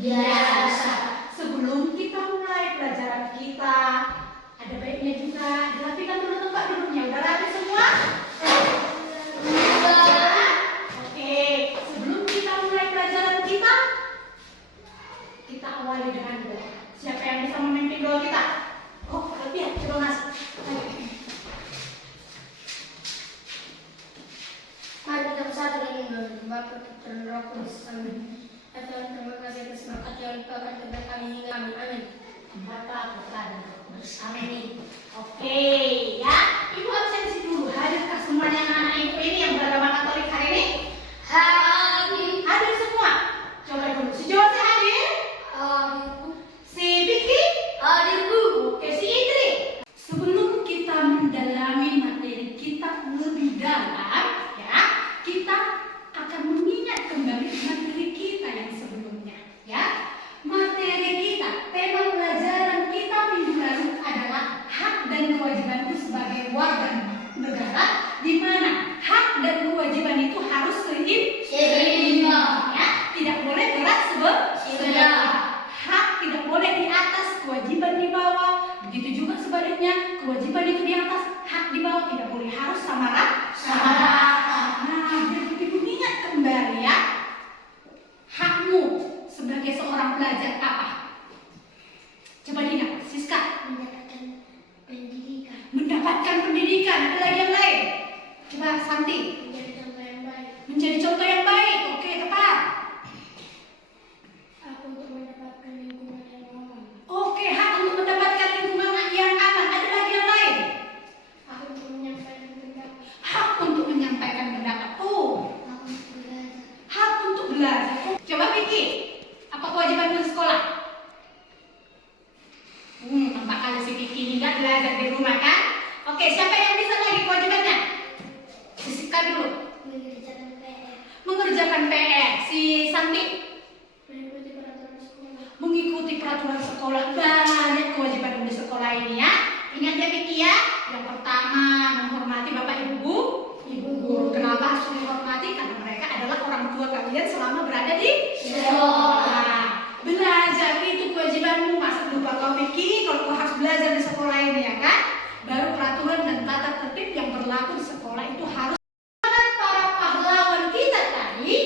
biasa. Sebelum kita mulai pelajaran kita, ada baiknya juga dirapikan dulu tempat duduknya. Udah rapi semua? Oke, sebelum kita mulai pelajaran kita awali dengan doa. Siapa yang bisa memimpin doa kita? Oh, lihat, coba Mas. Mari kita bersatu dan berdoa. Bapa kita dan Roh Kudus. Amin. Ya Tuhan, terima kasih atas berkat yang Engkau akan berikan kami hingga kami. Amin. Bapa, Putra, dan Roh Kudus. Amin. Oke, ya. Ibu absensi dulu. Hadirkah semuanya anak-anak ibu ini yang beragama Katolik hari ini? Hadir. Hadir semua. Coba dulu. Si Jose hadir? Hadir. Si Vicky? Hadir, Bu. Oke, si Indri. Sebelum kita mendalami materi kita lebih dalam, ya, kita akan mengingat kembali materi kita yang sebelumnya, ya. Materi kita, tema pelajaran kita minggu lalu adalah hak dan kewajibanku sebagai warga negara, di mana hak dan kewajiban itu harus seimbang, ya. Tidak boleh berat sebelah. Hak tidak boleh di atas, kewajiban di bawah. Begitu juga sebaliknya, kewajiban itu di atas, hak di bawah, tidak boleh, harus sama rata. Nah, biar ibu ingat kembali ya, hakmu sebagai seorang pelajar apa? Coba diingat, Siska. Mendapatkan pendidikan. Mendapatkan pendidikan. Ada lagi yang lain? Coba Santi. Menjadi contoh yang baik. Menjadi contoh yang baik. Oke, tepat. Aku untuk mendapatkan lingkungan yang aman. Oke, hak untuk mendapatkan lingkungan yang aman. Ada lagi yang lain? Aku untuk menyampaikan pendapat. Hak untuk menyampaikan pendapat. Oh, Aku untuk belajar. hak untuk belajar. Coba Vicky, apa kewajiban di sekolah? Nampak kali si Vicky ini nggak belajar di rumah kan? Oke, siapa yang bisa lagi kewajibannya? Sisihkan dulu. Mengerjakan PR. Mengerjakan PR. Si Santi? Mengikuti peraturan sekolah. Mengikuti peraturan sekolah. Banyak kewajiban di sekolah ini ya. Ingat ya Vicky ya. Yang pertama, menghormati Bapak Ibu. Ibu guru. Kenapa harus dihormati? Karena mereka adalah orang tua kalian selama berada di sekolah. Belajar itu kewajibanmu. Masa lupa kau Vicky kalau kau harus belajar di sekolah ini ya kan? Baru peraturan dan tata tertib yang berlaku di sekolah itu harus. Para pahlawan kita tadi,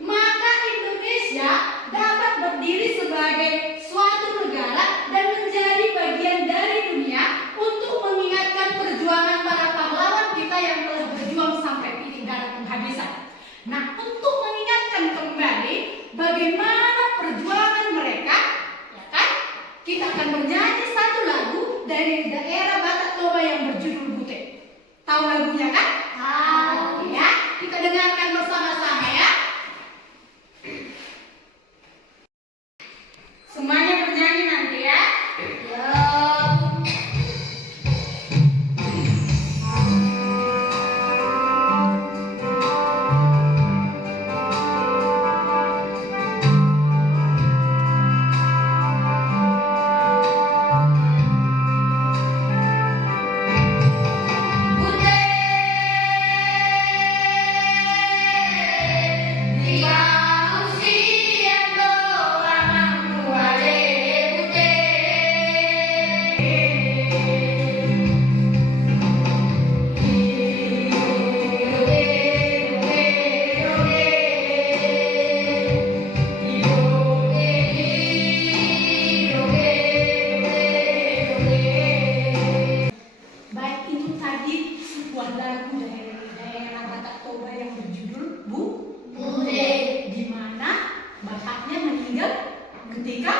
maka Indonesia dapat berdiri sebagai suatu negara dan menjadi bagian dari dunia untuk mengingatkan perjuangan para pahlawan kita yang telah berjuang sampai titik darah penghabisan. Nah, untuk mengingatkan kembali bagaimana perjuangan mereka, ya kan? Kita akan bernyanyi satu lagu dari daerah Batak Toba yang berjudul Bute. Tahu lagunya kan? Tahu ya. Kita dengarkan bersama-sama ya. Semuanya bernyanyi nanti ya. Baik, itu tadi sebuah lagu dari daerah Batak Toba yang berjudul Bude, di mana bapaknya meninggal ketika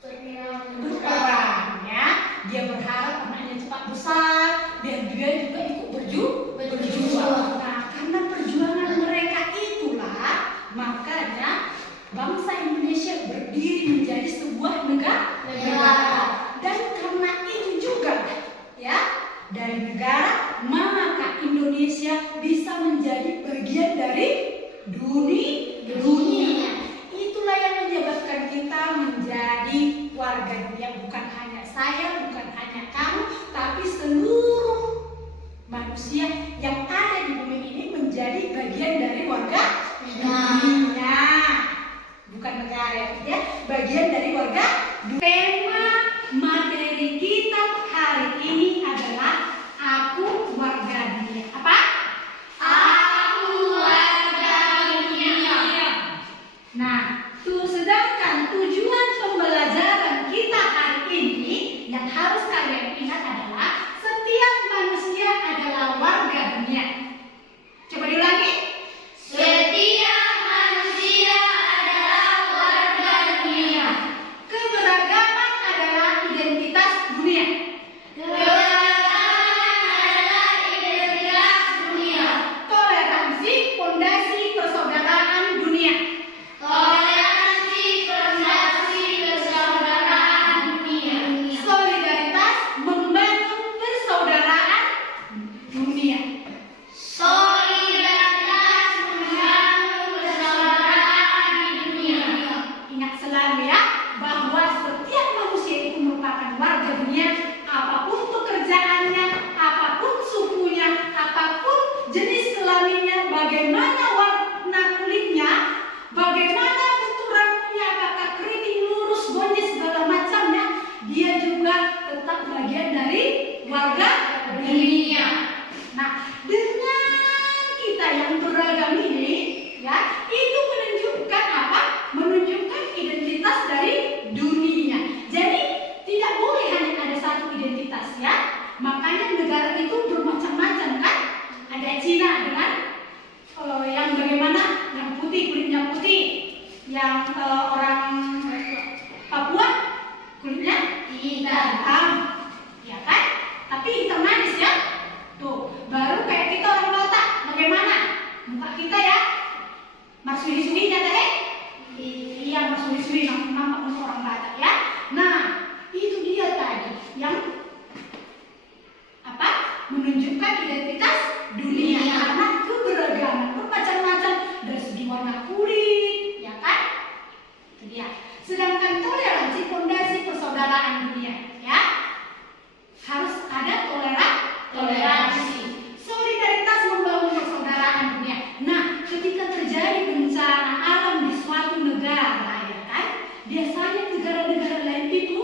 berperang ya. Dia berharap anaknya cepat besar dan dia juga ikut berjuang. Nah, karena perjuangan mereka itulah makanya bangsa Indonesia berdiri menjadi sebuah negara. Dan karena itu juga ya, dari negara maka Indonesia bisa menjadi bagian dari dunia. Itulah yang menyebabkan kita menjadi warga dunia. Bukan hanya saya, bukan hanya kamu, tapi seluruh manusia yang ada di bumi ini menjadi bagian dari warga dunia. Bukan negara ya. Yang orang Papua kulitnya hitam, ya kan? Tapi hitam manis ya. Tuh, baru kayak kita orang Batak. Bagaimana? Muka kita ya, marsui-sui nyata iya marsui-sui nampak muka orang Batak ya. Nah, itu dia tadi yang apa? Menunjukkan identitas dunia karena keberagaman bermacam-macam dari segi warna kulit, ya kan? Itu dia. Sedangkan toleransi fondasi persaudaraan dunia, ya. Harus ada toleransi. Solidaritas membangun persaudaraan dunia. Nah, ketika terjadi bencana alam di suatu negara, ya kan? Biasanya negara-negara lain itu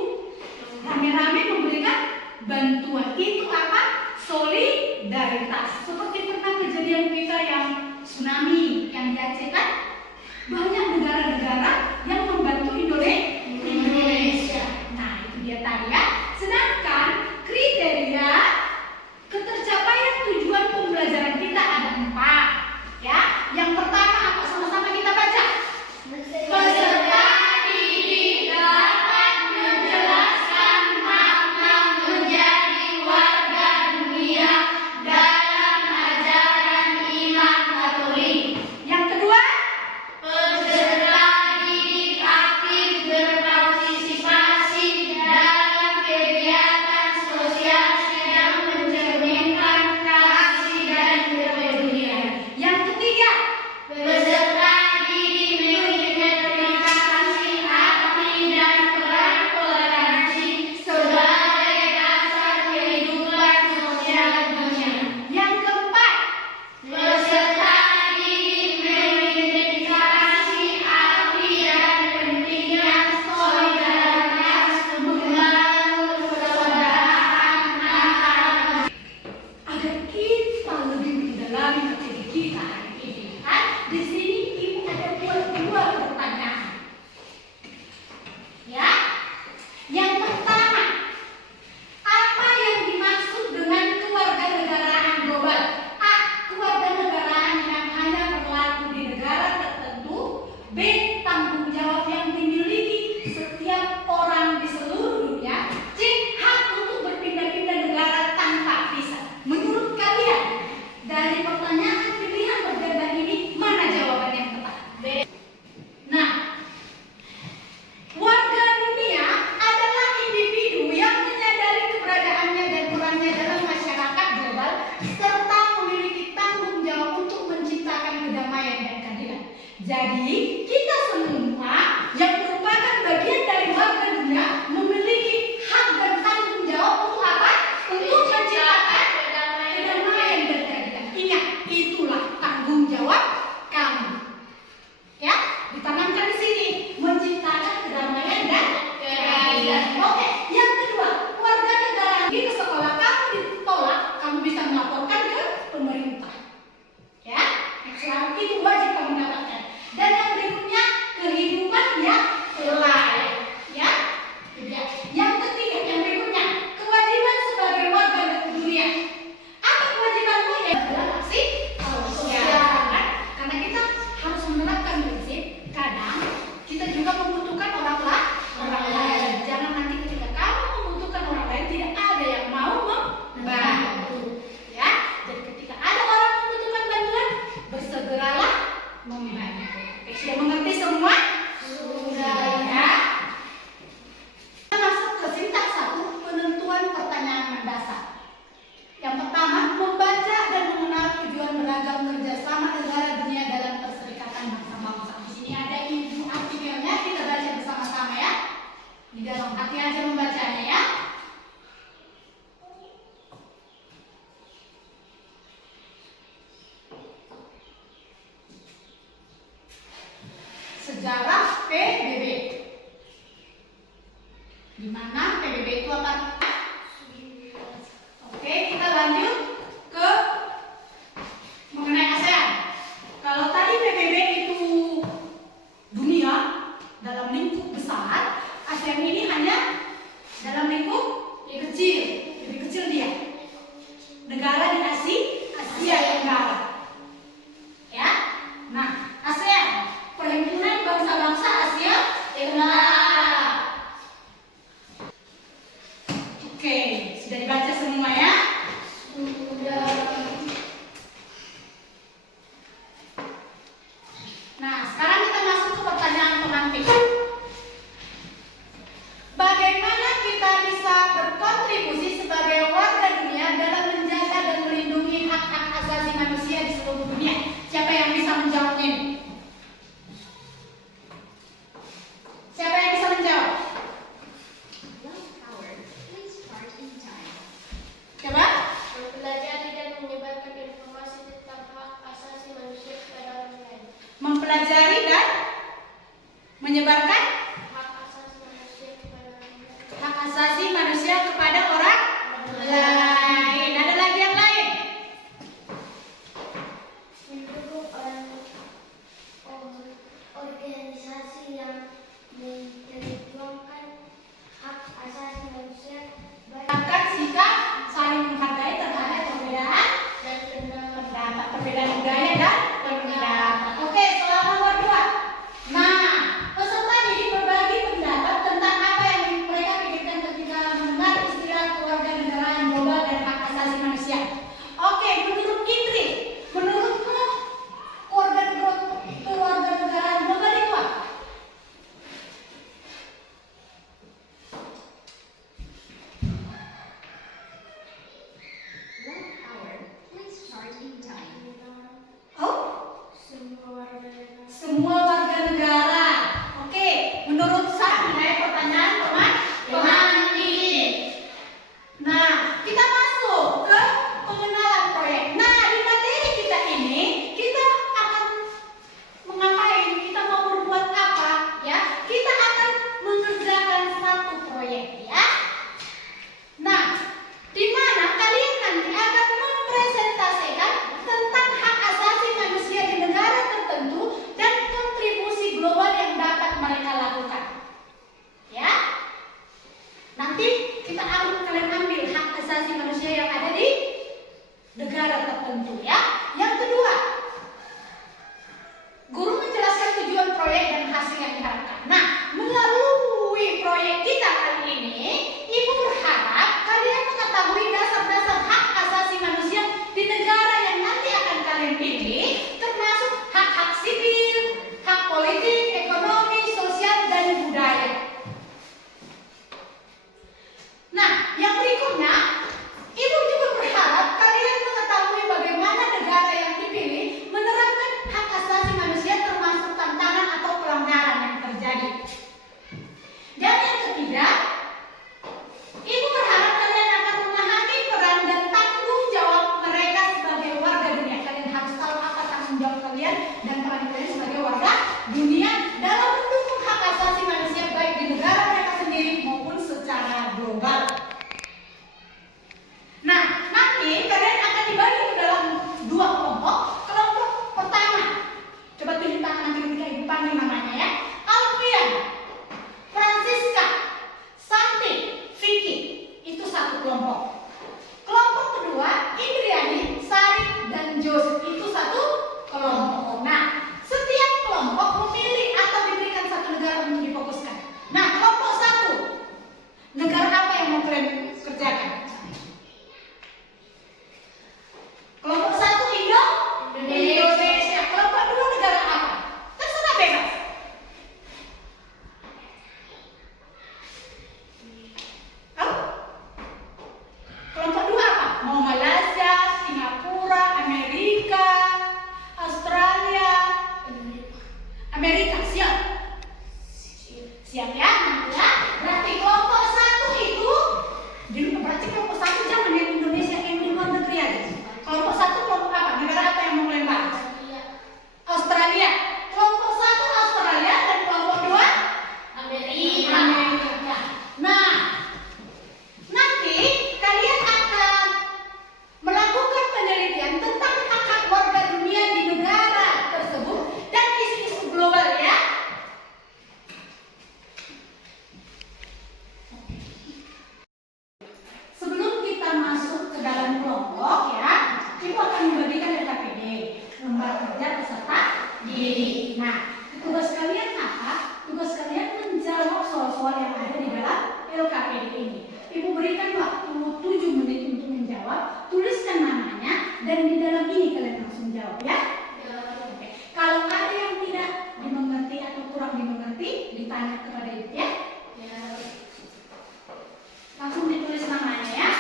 rame-rame memberikan bantuan. Itu apa? Solidaritas. Seperti pernah kejadian kita yang tsunami yang di Aceh kan? Banyak negara-negara yang membantu Indonesia. Nah, itu dia tadi ya. Sedangkan kriteria ketercapaian tujuan pembelajaran kita ada 4. Ya. Yang pertama apa? Sama-sama kita baca. Peserta didik dapat menjelaskan makna menjadi warga dunia dalam ajaran iman Katolik. Yang kedua, peserta didik aktif berpartisipasi dalam kegiatan sosial yang mencerminkan kasih dan kepedulian. Yang ketiga, peserta didik memiliki hati dan peran toleransi sebagai dasar kehidupan sosial dunia. Yang keempat, peserta didik memiliki hati dan pentingnya solidaritas membangun persaudaraan antar agar kita lebih mendalami materi kita hari ini. Kan? Di sini ibu ada dua pertanyaan. Ya, yang pertama, apa yang dimaksud dengan kewarganegaraan global? A. Kewarganegaraan yang hanya berlaku di negara tertentu. B. Tanggung jawab yang dimiliki setiap orang di seluruh dunia. C. Hak untuk berpindah-pindah negara tanpa visa. Menurut kalian, dari pertanyaan pilihan berbeda ini, mana jawaban yang tepat? B. Nah, warga dunia adalah individu yang menyadari keberadaannya dan perannya dalam masyarakat global serta memiliki tanggung jawab untuk menciptakan kedamaian dan keadilan. Jadi, kita semua yang merupakan bagian dari warga dunia memiliki hak dan tanggung jawab untuk apa? Untuk menciptakan kedamaian dan keadilan. Ingat, itulah tanggung jawab kamu. Ya, ditanamkan di sini menciptakan kedamaian dan keadilan. Oke, yang kedua, warga negara pergi ke sekolah kamu ditolak, kamu bisa melaporkan ke pemerintah. Ya, selalu itu wajib kamu dapatkan. Dan yang berikutnya, kehidupan yang layak. Ya, itu dia. Yang ketiga, yang berikutnya, kewajiban sebagai warga dunia. Apa kewajibanmu? Ya, adalah aksi sosial. Kan? Karena kita harus menerapkan prinsip. Kadang kita juga membutuhkan orang lain. Jangan nanti ketika kamu membutuhkan orang lain tidak ada yang mau membantu. Ya, jadi ketika ada orang membutuhkan bantuan, bersegeralah membantu. Oke, sudah mengerti semua? Sudah ya. Kita masuk ke sintaks 1, penentuan pertanyaan mendasar. Yang pertama, membaca dan mengenal tujuan beragam kerjasama negara dunia dalam perserikatan bangsa-bangsa. Di sini ada ibu artikelnya, kita baca bersama-sama ya. Di dalam hati aja membacanya ya. Sejarah PBB. Di mana PBB itu apa? Oke, kita lanjut ke mengenai ASEAN. Kalau tadi PBB itu dunia dalam lingkup besar, ASEAN ini hanya dalam lingkup yang kecil, lebih kecil dia. Negara di Asia Tenggara. Ya. Nah, ASEAN, perhimpunan bangsa-bangsa menyebarkan hak asasi manusia kepada hak asasi manusia kepada orang lain. Ada lagi yang lain? mendukung organisasi yang memperjuangkan hak asasi manusia baik Bahkan sikap saling menghargai terhadap perbedaan dan pendapat, perbedaan budaya dan pendapat. Oke, soal nomor 2. Nah, peserta didik berbagi pendapat tentang apa yang mereka pikirkan ketika mendengar istilah kewarganegaraan global dan hak asasi manusia. Oke, menurut Indri, menurutmu kewarganegaraan global itu apa? Oh, semua warga negara. Oke, menurut saya pertanyaan teman ini. Nah, kita masuk ke pengenalan proyek. Nah, di materi kita ini kita akan mengapain? Kita mau berbuat apa? Ya, kita akan mengerjakan satu proyek, ya. Nah, di mana kalian nanti akan mempresentasikan tentang hak asasi manusia di negara tertentu dan kontribusi global yang dapat mereka lakukan. Ya. Nanti kita kalian ambil hak asasi manusia yang ada di negara tertentu, ya. Yang kedua, guru menjelaskan tujuan proyek dan hasil yang diharapkan. Nah, melalui proyek kita kali ini, Ibu berharap kalian mengetahui dasar-dasar hak asasi manusia di negara yang nanti akan kalian pilih, termasuk hak-hak sipil, hak politik, ekonomi, sosial, dan budaya. Nah, yang berikutnya, Ibu juga berharap kalian mengetahui bagaimana negara yang dipilih menerapkan hak asasi manusia termasuk tantangan atau pelanggaran yang terjadi. Dan yang ketiga, Ibu berharap kalian akan memahami peran dan tanggung jawab mereka sebagai warga dunia. Kalian harus tahu apa tanggung jawab kalian dan peran kalian sebagai warga dunia dalam mendukung hak asasi manusia baik di negara mereka sendiri maupun secara global. Nah, nanti kalian akan dibagi ke dalam 2 kelompok. Kelompok pertama, coba tunjuk tangan nanti ketika Ibu panggil namanya, ya. Alfian, Francisca, Santi, Vicky, itu satu kelompok. Kelompok kedua, Indriani, Sari, dan Joseph, itu satu kelompok. Nah, setiap kelompok memilih atau diberikan satu negara untuk difokuskan. Nah, kelompok 1, negara apa yang mau kalian kerjakan? Kelompok 1 Indonesia. Kelompok 2 negara apa? Terserah bebas. Oh? Kelompok 2 apa? Mau Malaysia, Singapura, Amerika, Australia, Amerika. Siap? Siap, ya? Nah, ya. Berarti kelompok 1 itu berarti kelompok 1 jangan yang Indonesia, yang di luar negeri aja. Kelompok 1 kelompok apa? Negara apa yang mau kalian bahas? Australia. Kelompok 1 Australia dan kelompok 2 Amerika. Nah, nanti kalian akan melakukan penelitian tentang hak-hak warga dunia di negara tersebut dan isu-isu global, ya. Sebelum kita masuk ke dalam kelompok, ya, Ibu akan membagikan LKPD, lembar kerja peserta didik. Nah, tugas kalian apa? Tugas kalian menjawab soal-soal yang ada di dalam LKPD ini. Ibu berikan waktu 7 menit untuk menjawab, tuliskan namanya, dan di dalam ini kalian langsung jawab, ya. Oke. Kalau ada yang tidak dimengerti atau kurang dimengerti, ditanya kepada Ibu, ya. Langsung ditulis namanya, ya.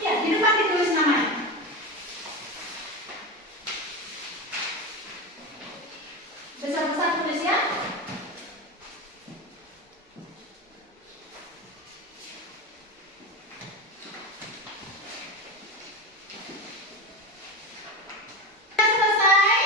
Ya, di depan ditulis namanya. Besar-besar tulis, ya. Sudah selesai?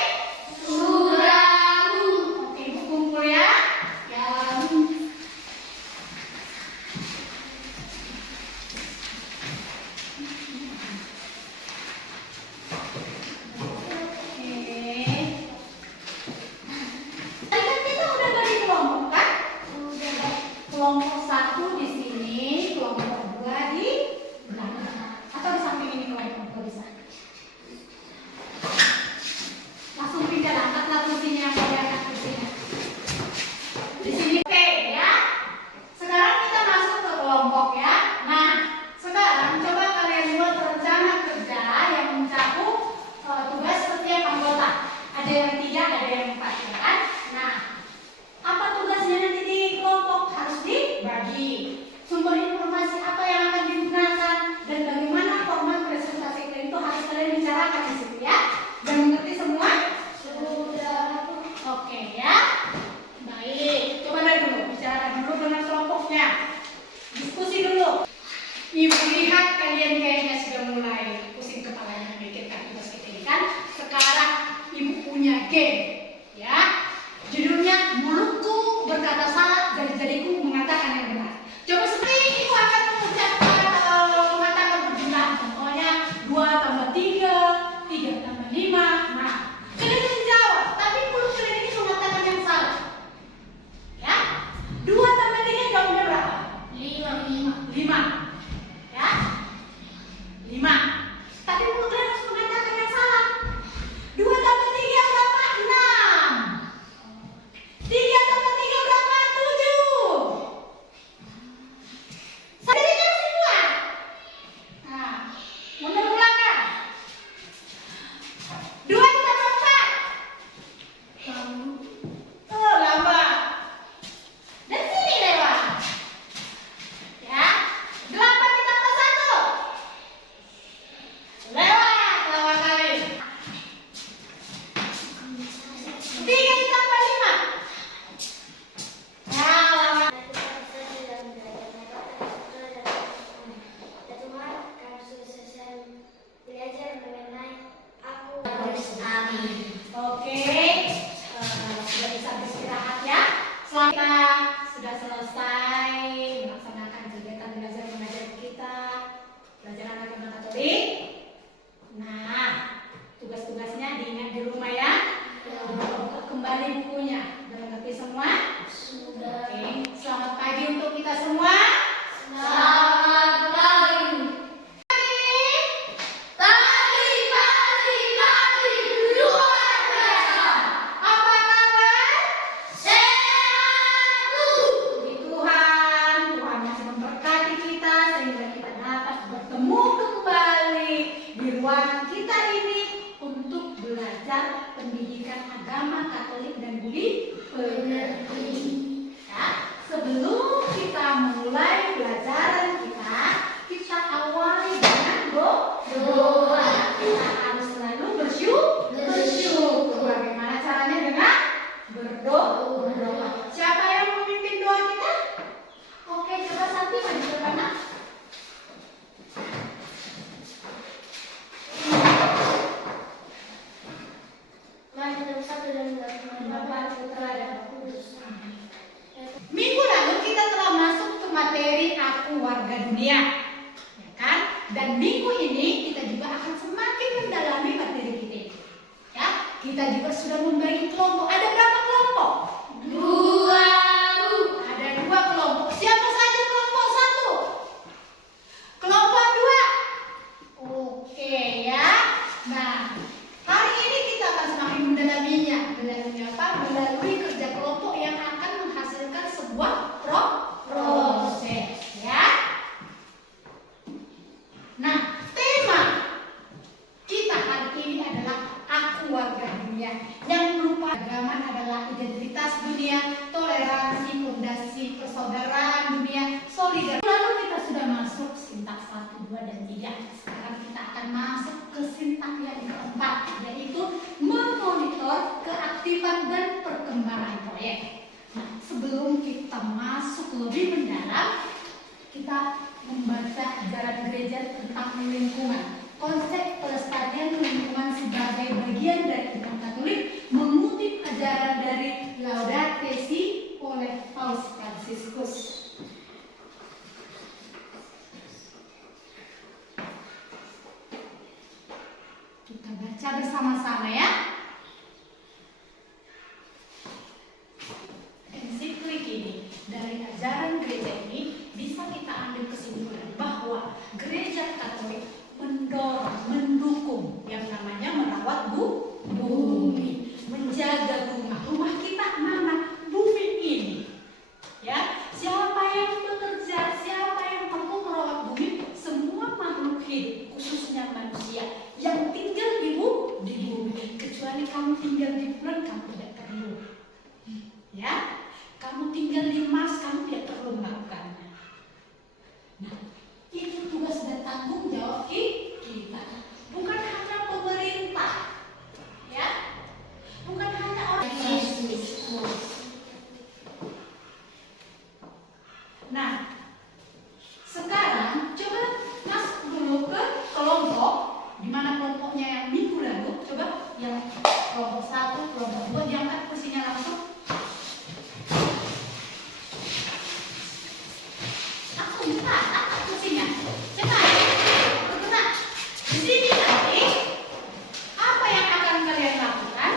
punya game, ya. Judulnya mulutku berkata salah, jari-jariku mengatakan yang benar. Coba seperti ibu akan mengucapkan mengatakan berjumlah. Contohnya 2 tambah 3, 3 tambah 5. Nah, kalian menjawab, tapi mulut kalian ini mengatakan yang salah. Ya, 2 tambah 3 jawabnya berapa? 5. Ya, 5. Tapi mulut kalian harus mengatakan yang salah. 2 tambah 3 berapa? 6. 3 tambah 3 berapa? 7. Sadari kan semua? Nah, ulang-ulangan. 2 tambah 4. Oh, lambat. Dan sini lewat. Ya. 8 ditambah 1. Lewat, lewat kali. 3 ditambah 5. Ya, lewat. Oke, sudah bisa beristirahat ya. Setelah kita sudah selesai melaksanakan kegiatan belajar mengajar kita, pelajaran agama Katolik. Nah, tugas-tugasnya diingat di rumah ya. Kembali bukunya. Sudah mengerti semua? Sudah. Oke, selamat pagi untuk kita semua. Selamat pagi. Pagi, luar biasa. Apa kabar? Sehat. Puji Tuhan, Tuhan masih memberkati kita sehingga kita dapat bertemu kembali di ruangan kita ini untuk belajar pendidikan agama Katolik dan budi pekerti. Ya, sebelum kita mulai pelajaran kita, kita awali dengan doa. Kita harus selalu bersyukur. Bagaimana caranya? Dengan berdoa. Siapa yang memimpin doa kita? Oke, coba Santi maju ke kanan. Mari kita bersatu dan berdoa. Bapa, Putra, dan Roh Kudus. Minggu lalu kita telah masuk ke materi aku warga dunia, ya kan? Dan minggu ini kita juga akan semakin mendalami materi kita ini. Ya, kita juga sudah membagi kelompok. Ada berapa kelompok? 2. Ada 2 kelompok. Siapa saja kelompok 1? Kelompok 2. Oke ya. Nah, hari ini kita akan semakin mendalaminya. Mendalami apa? Melalui kerja kelompok yang akan menghasilkan sebuah proses ya. Nah, tema kita hari ini adalah aku warga dunia, yang merupakan agama adalah identitas dunia, toleransi, fondasi persaudaraan dunia, solidaritas. Lalu kita sudah masuk sintaks 1, 2, dan 3. Sekarang kita akan masuk ke sintaks yang keempat, yaitu memonitor keaktifan dan perkembangan proyek. Nah, sebelum kita masuk lebih mendalam, kita membaca ajaran gereja tentang lingkungan. Konsep pelestarian lingkungan sebagai bagian dari iman Katolik mengutip ajaran dari Laudato Si oleh Paus Fransiskus. Kita baca bersama-sama ya. Ensiklik ini dari ajaran gereja ini bisa kita ambil kesimpulan bahwa gereja Katolik mendukung yang namanya merawat bumi, menjaga rumah kita mana? Bumi ini. Ya, siapa yang bekerja, siapa yang perlu merawat bumi? Semua makhluk hidup, khususnya manusia yang tinggal di bumi. Kecuali kamu tinggal di bulan, kamu tidak perlu. Ya, kamu tinggal di Mars, kamu tidak perlu melakukannya. Nah, itu tugas dan tanggung jawab kita, bukan hanya pemerintah, ya, bukan hanya orang. Nah, sekarang coba masuk dulu ke kelompok, di mana kelompoknya yang minggu lalu, coba yang kelompok 1, kelompok 2 diangkat kursinya langsung. Langsung cepat, angkat kursinya. Cepat. Bergerak. Di sini nanti apa yang akan kalian lakukan?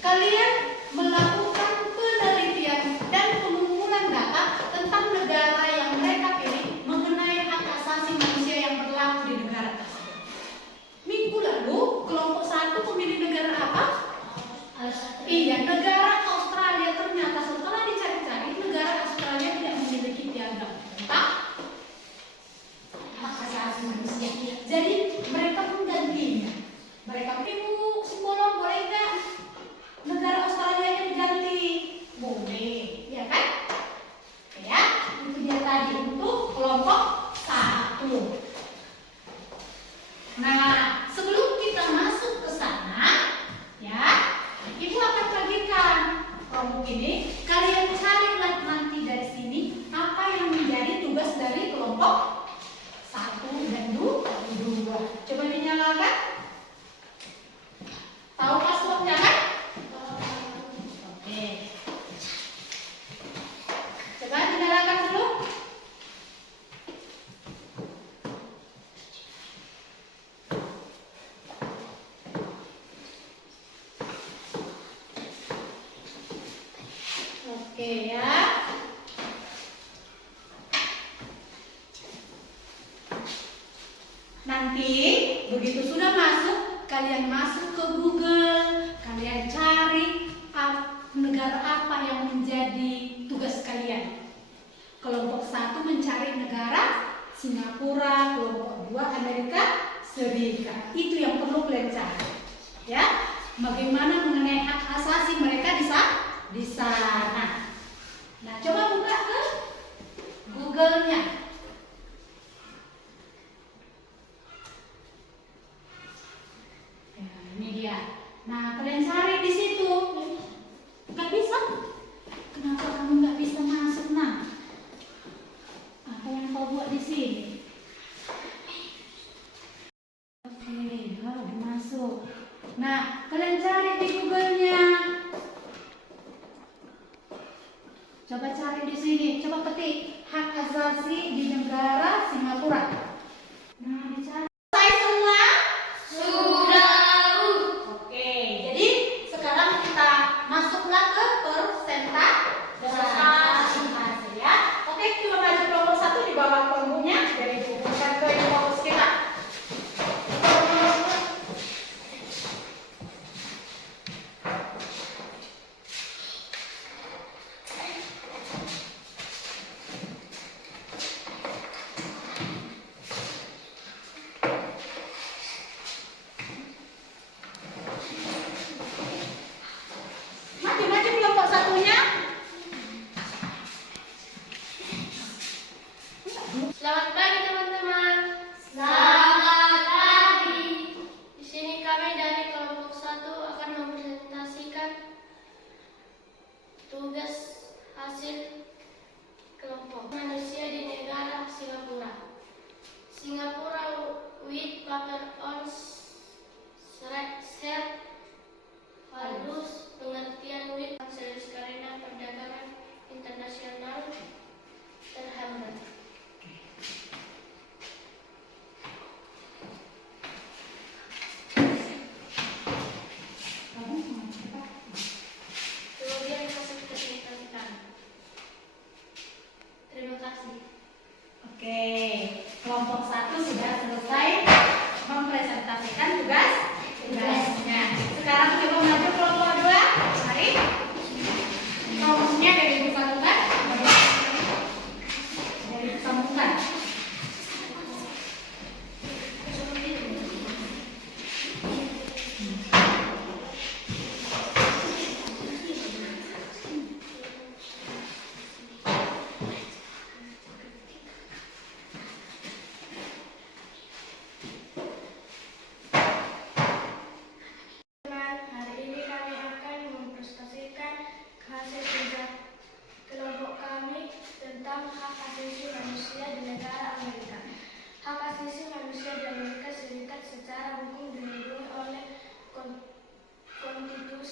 Kalian melakukan penelitian dan pengumpulan data tentang negara yang mereka pilih mengenai hak asasi manusia yang berlaku di negara tersebut. Minggu lalu, kelompok 1 memilih negara apa? Iya, negara Australia. Ternyata setelah dicari-cari, negara Australia tidak memiliki piagam tentang hak asasi manusia. Jadi mereka menggantinya. Mereka pilih simbolon, boleh nggak negara Australia nya diganti? Boleh, ya kan? Ya, itu dia tadi untuk kelompok 1. Nah, sebelum kita masuk ke sana, ya, Ibu akan bagikan kelompok ini. Kalian carilah nanti dari sini apa yang menjadi tugas dari kelompok 1 dan 2. Coba dinyalakan. Tahu passwordnya kan? Oke. Coba dinyalakan dulu. Oke ya. Nanti begitu sudah masuk, kalian masuk ke Google, kalian cari negara apa yang menjadi tugas kalian. Kelompok 1 mencari negara Singapura, kelompok 2 Amerika Serikat. Itu yang perlu kalian cari. Ya, bagaimana mengenai hak asasi mereka di sana. Nah, coba buka ke Google-nya. Ya, ini dia. Nah, kalian cari di situ. Nggak bisa? Kenapa kamu nggak bisa masuk, nah? Apa yang kau buat di sini? Oke, udah masuk. Nah, kalian cari di Google-nya. Coba cari di sini. Coba ketik hak asasi di negara Singapura. Nah, dicari. Selesai semua? Sudah. Oke, jadi sekarang kita masuklah ke persentase ya. Oke, kita maju kelompok 1 di bawah kelompoknya dari bukan ke fokus kita.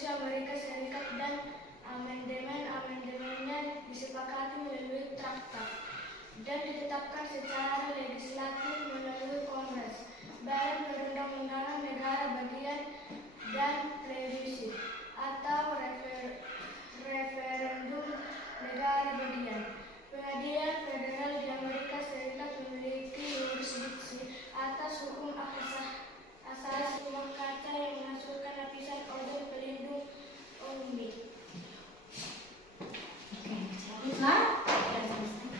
Konstitusi Amerika Serikat dan amandemen-amandemennya disepakati melalui traktat dan ditetapkan secara legislatif melalui Kongres, badan perundang-undangan negara bagian, dan plebissit atau referendum negara bagian. Pengadilan federal di Amerika Serikat memiliki yurisdiksi atas hukum asasi rumah kaca yang menghasilkan lapisan ozon pelindung bumi. Oke, cabutlah. Dan selesai.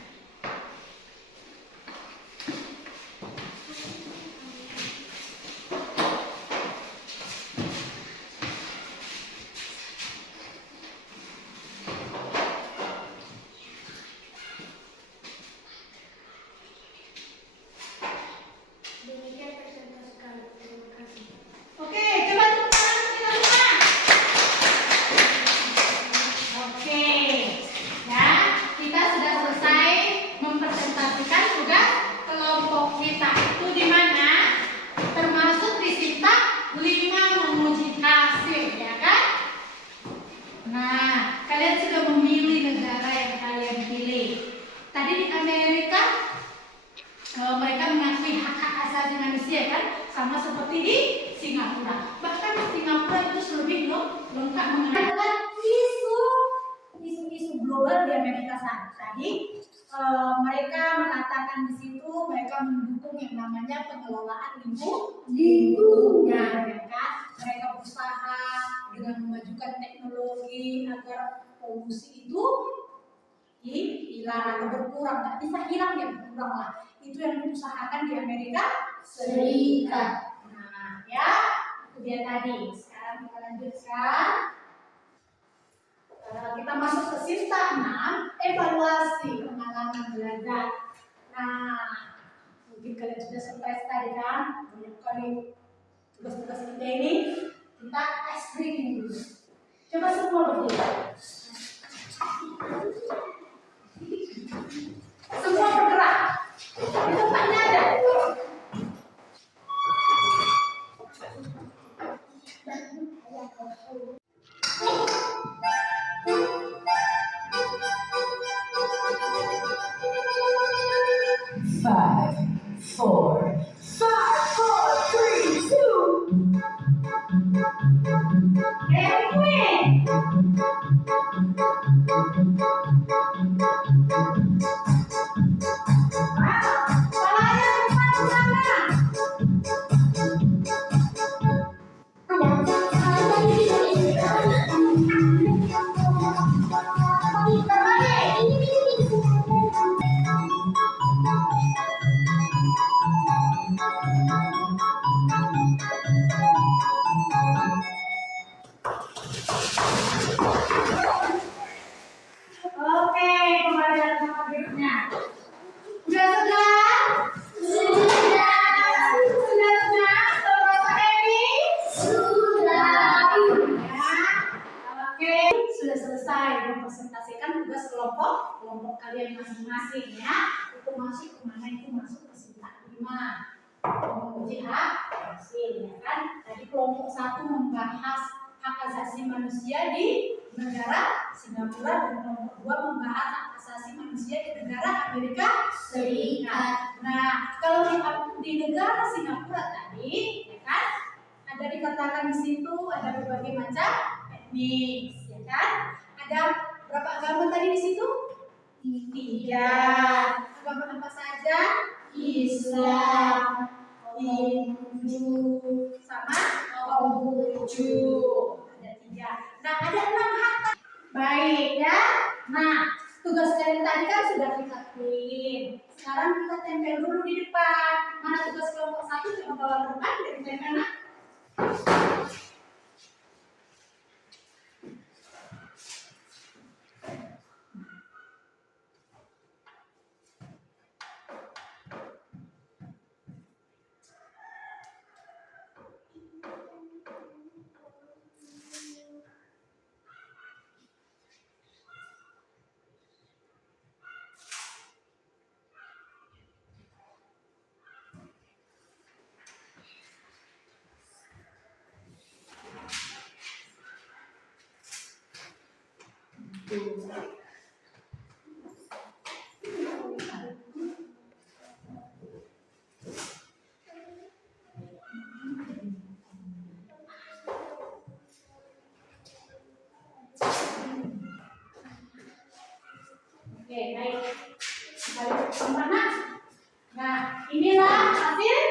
Demikian presentasi kami. Terima kasih. Oke, coba tepuk tangan kita semua. Oke, ya, kita sudah selesai mempresentasikan tugas kelompok kita. Itu di mana? Termasuk di sifat 5 menguji hasil, ya kan? Nah, kalian sudah memilih negara yang kalian pilih. Tadi di Amerika, mereka mengakui hak-hak asasi manusia kan, sama seperti di Singapura. Bahkan di Singapura itu lebih lengkap mengenai isu-isu global di Amerika sana. Tadi mereka mengatakan di situ mereka mendukung yang namanya pengelolaan lingkungan, ya kan? Mereka berusaha dengan memajukan teknologi agar polusi itu hilang atau berkurang. Nggak bisa hilang, ya berkurang lah. Itu yang diusahakan di Amerika Serikat. Nah, ya, itu dia tadi. Sekarang kita lanjutkan. Kita masuk ke sifat 6, evaluasi pengalaman belajar. Nah, mungkin kalian sudah surprise tadi kan? Banyak kali tugas-tugas kita ini. Kita ice breaking dulu. Coba semua berdiri. Semua bergerak. Di tempatnya ada. Five, four, three, two. Queen. Oke, kembali dalam tempat berikutnya. Sudah segar? Sudah segar? Bapak Emi? Sudah. Oke, sudah selesai mempresentasikan tugas kelompok kalian masing-masing ya. Itu masuk kemana? Itu masuk ke sifat 5. Menguji hak hasil, ya kan? Tadi kelompok 1 membahas hak asasi manusia di negara Singapura dan kelompok 2 membahas hak asasi manusia di negara Amerika Serikat. Nah, kalau di negara Singapura tadi, ya kan, ada dikatakan di situ ada berbagai macam etnis, ya kan? Ada berapa agama tadi di situ? 3. Agama apa saja? Islam, Hindu, sama Konghucu. Ada 3. Nah, ada 6 hak. Baik ya. Nah, tugas kalian tadi kan sudah kita print. Sekarang kita tempel dulu di depan. Mana tugas kelompok 1? Coba bawa ke depan dari mana? Oke, baik. Kembali ke mana? Nah, inilah hasil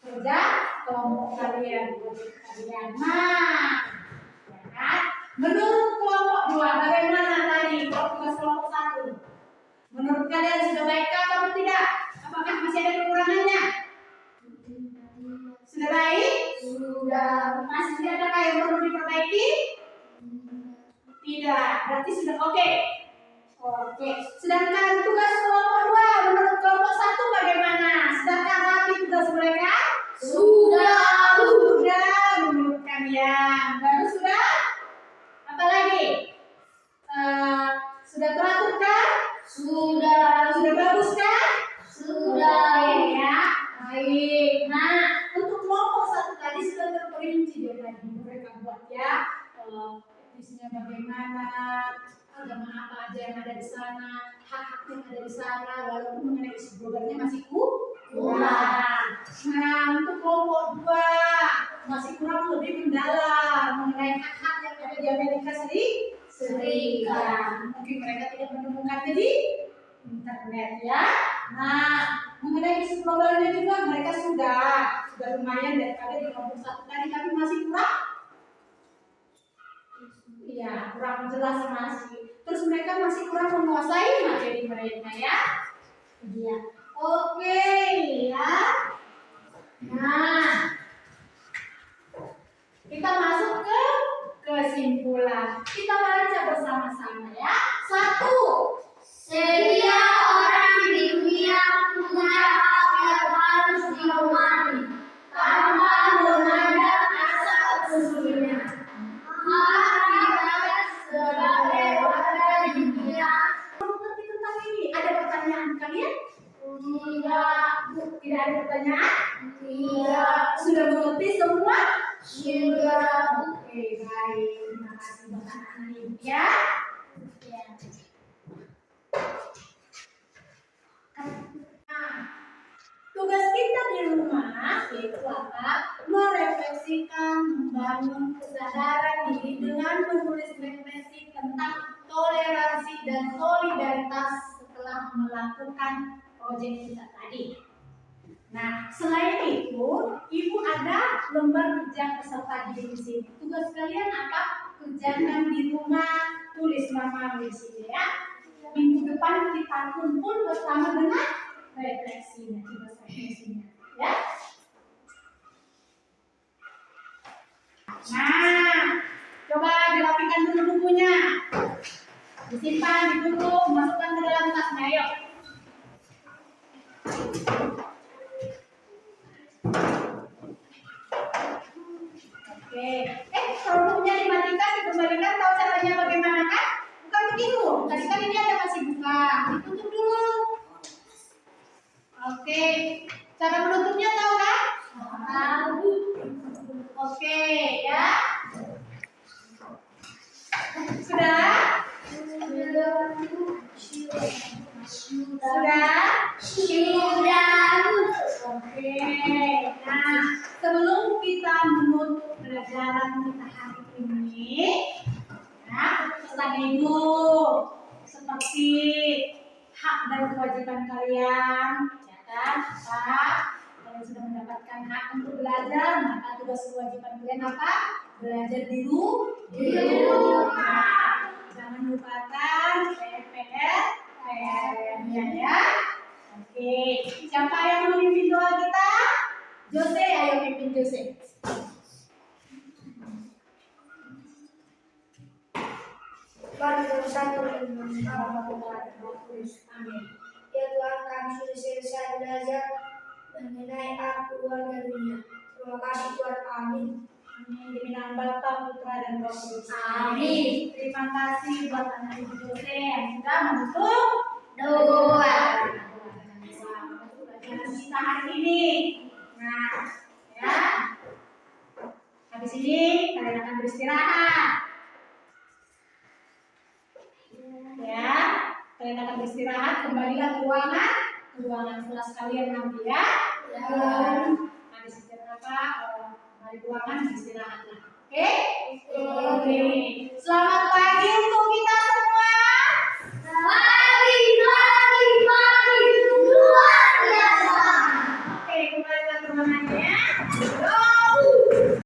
kerja kelompok kalian. Nah, ya kan? Menurut kelompok 2 bagaimana tadi tugas kelompok 1? Menurut kalian sudah baikkah atau tidak? Apakah masih ada kekurangannya? Sudah baik? Sudah. Masih tidak ada yang perlu diperbaiki? Tidak. Berarti sudah oke. Oke. Sedangkan tugas kelompok 2 menurut kelompok 1 bagaimana? Sedangkan rapi tugas mereka? Sudah menurut kalian. Baru sudah? Apalagi? Sudah teratur kah? Sudah bagus kah? Sudah ya. Baik. Nah, untuk kelompok 1 tadi sudah terperinci dia tadi mereka buat ya. Isinya bagaimana? Agama apa aja yang ada di sana? Hak-hak yang ada di sana. Walaupun mengenai isi programnya masih kurang. Nah, untuk kelompok 2 masih kurang lebih mendalam mengenai hak-hak yang ada di Amerika Serikat. Mungkin mereka tidak menemukannya di internet ya. Nah, mengenai isu globalnya juga mereka sudah lumayan daripada di kelompok 1 tadi, tapi masih kurang. Iya, kurang jelas masih. Terus mereka masih kurang menguasai materi mereka ya. Iya. Oke ya. Nah, kita masuk ke kesimpulan. Kita baca bersama-sama ya. 1. Setiap orang di dunia punya hak yang harus dihormati tanpa memandang asal-usulnya. Hak kita sebagai warga di dunia. Mengerti tentang ini? Ada pertanyaan kalian? Tidak. Tidak ada pertanyaan? Tidak. Sudah mengerti semua? Sudah. Oke, baik. Terima kasih Bapak Alim ya. Nah, tugas kita di rumah yaitu apa? Merefleksikan, membangun kesadaran diri dengan menulis refleksi tentang toleransi dan solidaritas setelah melakukan proyek kita tadi. Nah, selain itu, Ibu ada lembar kerja peserta diri di sini. Tugas kalian apa? Kerjakan di rumah, tulis nama di sini ya. Minggu depan kita kumpul bersama dengan refleksinya, tugas refleksinya, ya. Nah, coba dirapikan dulu bukunya, disimpan, ditutup, masukkan ke dalam tasnya, ayo. Oke, kalau bukunya dimatikan, dikembalikan, tahu caranya bagaimana kan? Bukan begitu, tadi kan ini ada masih buka, ditutup dulu. Oke, cara menutupnya tahu kan? Tahu. Oke, ya. Sudah? Sudah? Oke. Nah, sebelum kita menutup pelajaran kita hari ini, ya, pesan Ibu seperti hak dan kewajiban kalian, ya kan? Apa? Kalian sudah mendapatkan hak untuk belajar, maka tugas kewajiban kalian apa? Belajar di rumah. Jangan lupakan PR-nya ya. Oke, siapa yang memimpin doa kita? Jose, ayo pimpin Jose. Mari kita bersatu dengan Amin. Ya Tuhan, kami sudah selesai belajar mengenai hak keluarga dunia. Terima kasih Tuhan. Amin. Demi nama Bapa, Putra dan Roh Kudus. Amin. Terima kasih buat anak Ibu Jose yang sudah menutup Doa. Kita hari ini. Nah, ya. Habis ini kalian akan beristirahat. Kalian akan beristirahat, kembalilah ke ruangan kelas kalian nanti ya. Habis istirahat, mari ruangan beristirahat.